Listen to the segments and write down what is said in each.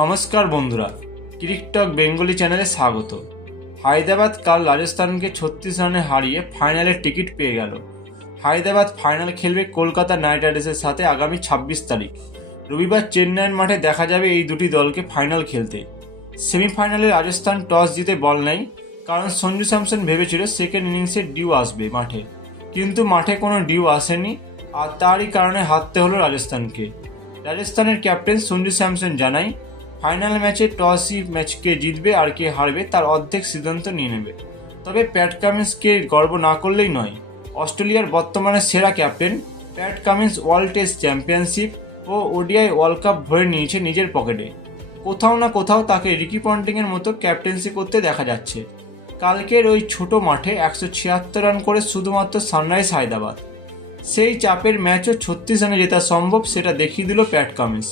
নমস্কার বন্ধুরা, CricTalk Bengali চ্যানেলে স্বাগত। হায়দ্রাবাদ কাল রাজস্থানকে 36 রানে হারিয়ে ফাইনালের টিকিট পেয়ে গেল। হায়দ্রাবাদ ফাইনাল খেলবে কলকাতা নাইট রাইডার্সের সাথে আগামী 26 তারিখ রবিবার চেন্নাইয়ের মাঠে দেখা যাবে এই দুটি দলকে ফাইনাল খেলতে। সেমিফাইনালে রাজস্থান টস জিতে বল নেয়, কারণ সঞ্জু স্যামসন ভেবেছিল সেকেন্ড ইনিংসে ডিউ আসবে মাঠে, কিন্তু মাঠে কোনো ডিউ আসেনি, আর তারই কারণে হারতে হলো রাজস্থানকে। রাজস্থানের ক্যাপ্টেন সঞ্জু স্যামসন জানায়, ফাইনাল ম্যাচে টসই ম্যাচকে জিতবে আর কে হারবে তার অর্ধেক সিদ্ধান্ত নিয়ে নেবে। তবে প্যাট কামিন্সকে গর্ব না করলেই নয়। অস্ট্রেলিয়ার বর্তমানে সেরা captain Pat Cummins world test championship ও ওডিআই ওয়ার্ল্ড কাপ ভরে নিয়েছে নিজের পকেটে। কোথাও না কোথাও তাকে রিকি পন্টিংয়ের মতো ক্যাপ্টেন্সি করতে দেখা যাচ্ছে। কালকের ওই ছোট মাঠে 176 রান করে শুধুমাত্র সানরাইজ হায়দ্রাবাদ। সেই চাপের ম্যাচও 36 রানে জেতা সম্ভব, সেটা দেখিয়ে দিল প্যাট কামিন্স।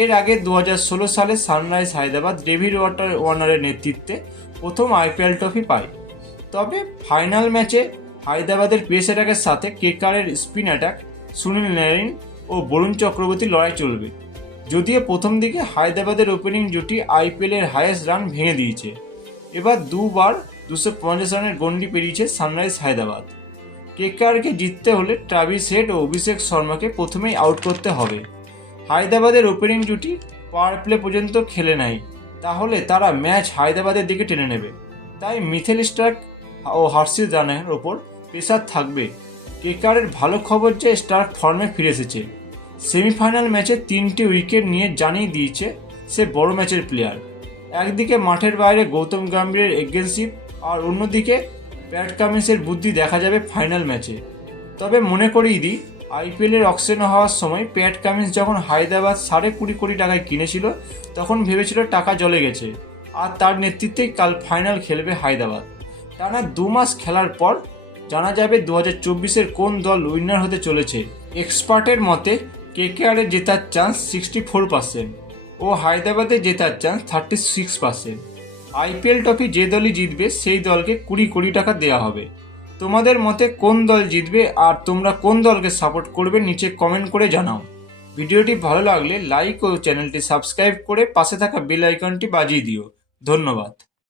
এর আগে 2016 সালে সানরাইজ হায়দ্রাবাদ ডেভিড ওয়ার্নারের নেতৃত্বে প্রথম আইপিএল ট্রফি পায়। তবে ফাইনাল ম্যাচে হায়দ্রাবাদের পেস অ্যাটাকের সাথে কেকেআরের স্পিন অ্যাটাক সুনীল নারিন ও বরুণ চক্রবর্তীর লড়াই চলবে। যদিও প্রথম দিকে হায়দ্রাবাদের ওপেনিং জুটি আইপিএলের হাইয়েস্ট রান ভেঙে দিয়েছে। এবার দুবার 250 রানের গন্ডি পেরিয়েছে সানরাইজ হায়দ্রাবাদ। কেকেআরকে জিততে হলে ট্রাভিস হেড ও অভিষেক শর্মাকে প্রথমেই আউট করতে হবে। হায়দ্রাবাদের ওপেনিং জুটি পাওয়ার প্লে পর্যন্ত খেলে নেয়, তাহলে তারা ম্যাচ হায়দ্রাবাদের দিকে টেনে নেবে। তাই মিথেল স্টার্ক ও হার্ষিত রানের ওপর প্রেসার থাকবে। কেকেআরের ভালো খবর যে স্টার্ক ফর্মে ফিরে এসেছে। সেমিফাইনাল ম্যাচে 3টি উইকেট নিয়ে জানিয়ে দিয়েছে সে বড় ম্যাচের প্লেয়ার। একদিকে মাঠের বাইরে গৌতম গম্ভীরের এগ্রেসিভ, আর অন্যদিকে প্যাট কামিন্সের বুদ্ধি দেখা যাবে ফাইনাল ম্যাচে। তবে মনে করিয়ে দিই, আইপিএলের অকশন হওয়ার সময় প্যাট কামিন্স যখন হায়দ্রাবাদ 20.5 কোটি টাকায় কিনেছিল, তখন ভেবেছিল টাকা জলে গেছে, আর তার নেতৃত্বেই কাল ফাইনাল খেলবে হায়দ্রাবাদ। টানা 2 মাস খেলার পর জানা যাবে 2024-এর কোন দল উইনার হতে চলেছে। এক্সপার্টের মতে কেকেআরের জেতার চান্স 64% ও হায়দ্রাবাদে জেতার চান্স 36%। আইপিএল ট্রফি যে দলই জিতবে সেই দলকে 20 কোটি টাকা দেওয়া হবে। তোমাদের মতে কোন দল জিতবে আর তোমরা কোন দলকে সাপোর্ট করবে নিচে কমেন্ট করে জানাও। ভিডিওটি ভালো লাগলে লাইক ও চ্যানেলটি সাবস্ক্রাইব করে পাশে থাকা বেল আইকনটি বাজিয়ে দিও। ধন্যবাদ।